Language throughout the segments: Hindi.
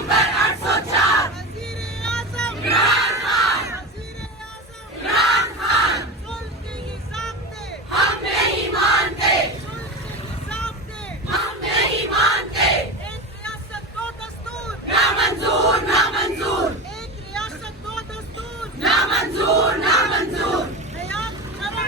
नंबर 804 वज़ीर-ए-आज़म इमरान खान, वज़ीर-ए-आज़म इमरान खान, जुल्म के हिसाब से हम नहीं मानते, जुल्म के हिसाब से हम नहीं मानते। एक रियासत दो दस्तूर नामंजूर, नामंजूर, एक रियासत दो दस्तूर नामंजूर, नामंजूर। हयात करो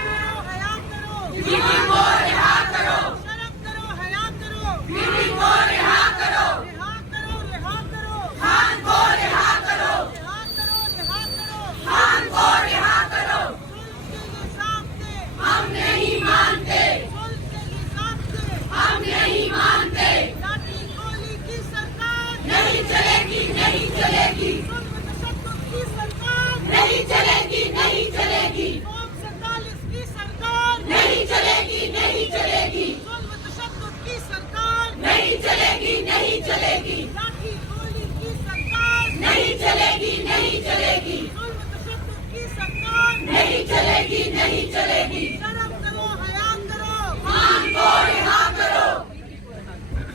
हयात करो बीवी को रिहा करो, शर्म करो हयात करो बीवी को रिहा करो, रिहा करो रिहा करो खान को रिहा करो, रिहा करो रिहा करो खान को रिहा करो। जुल्म के हिसाब से हम नहीं मानते, जुल्म के हिसाब से हम नहीं मानते। लाठी गोली की सरकार नहीं चलेगी, नहीं चलेगी, जुल्म तशद्दुद की सरकार नहीं चलेगी, नहीं चलेगी, कौम 47 की सरकार नहीं चलेगी, नहीं चलेगी, जुल्म तशद्दुद की सरकार नहीं चलेगी, नहीं चलेगी, लाठी गोली की सरकार नहीं चलेगी, नहीं चलेगी, जुल्म तशद्दुद की सरकार नहीं चलेगी, नहीं चलेगी। शर्म करो हया करो खान को रिहा करो,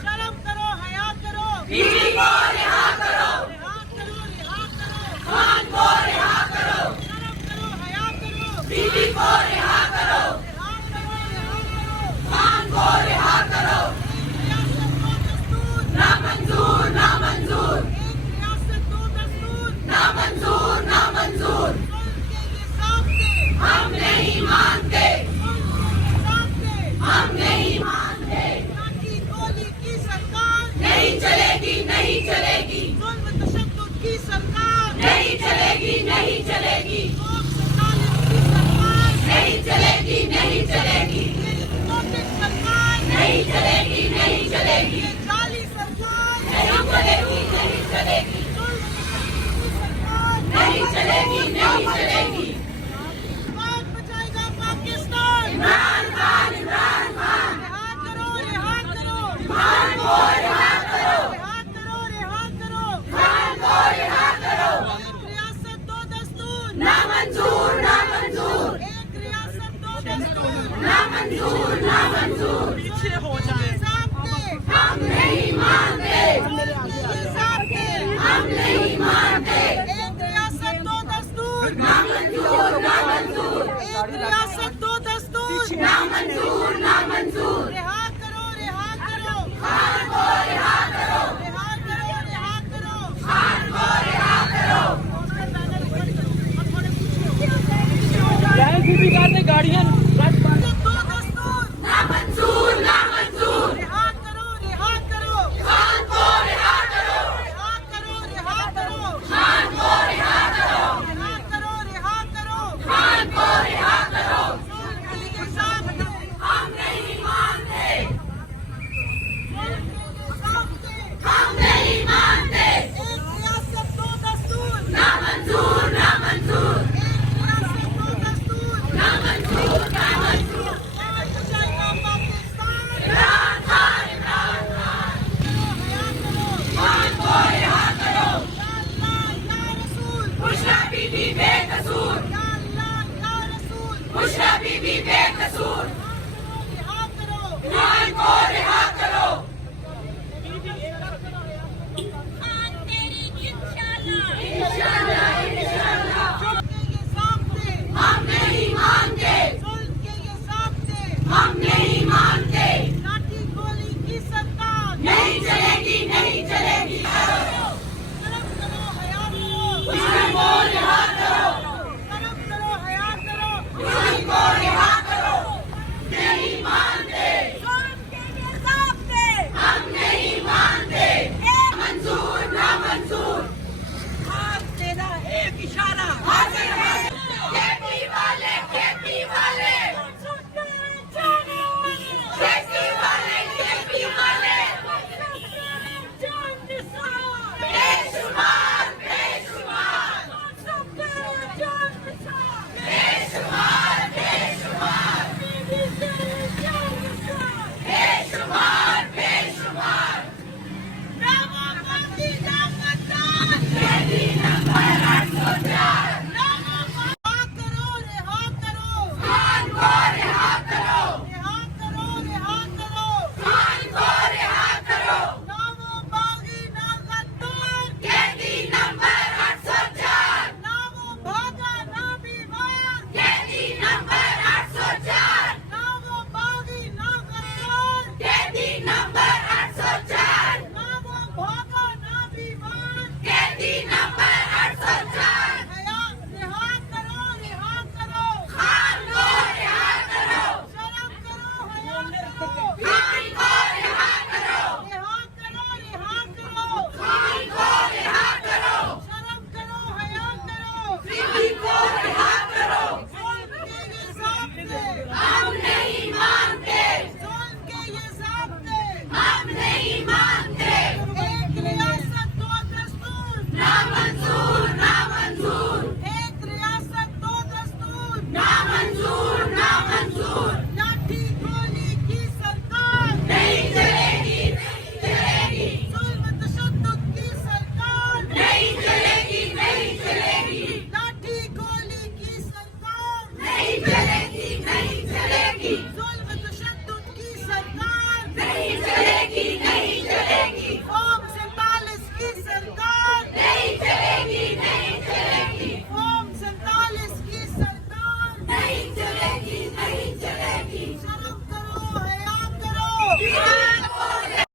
शर्म करो हया करो बीवी को रिहा करो, रिहा करो रिहा करो खान को रिहा करो, शर्म करो हया करो बीवी को रिहा करो, रिहा करो रिहा करो खान को रिहा करो। रियासत दो दस्तूर नामंजूर, नामंजूर, एक रियासत दो दस्तूर नामंजूर, नामंजूर। जुल्म के हिसाब से हम नहीं मानते, जुल्म के हिसाब से हम नहीं मानते। लाठी गोली की सरकार नहीं चलेगी, नहीं चलेगी, जुल्म तशद्दुद की सरकार नहीं चलेगी, नहीं चलेगी, कौम 47 की सरकार नहीं चलेगी, नहीं चलेगी, ये नोटिस सरकार नहीं चलेगी, नहीं चलेगी, ये जाली सरकार नहीं चलेगी, नहीं चलेगी, जुल्म तशद्दुद की सरकार नहीं चलेगी, नहीं चलेगी।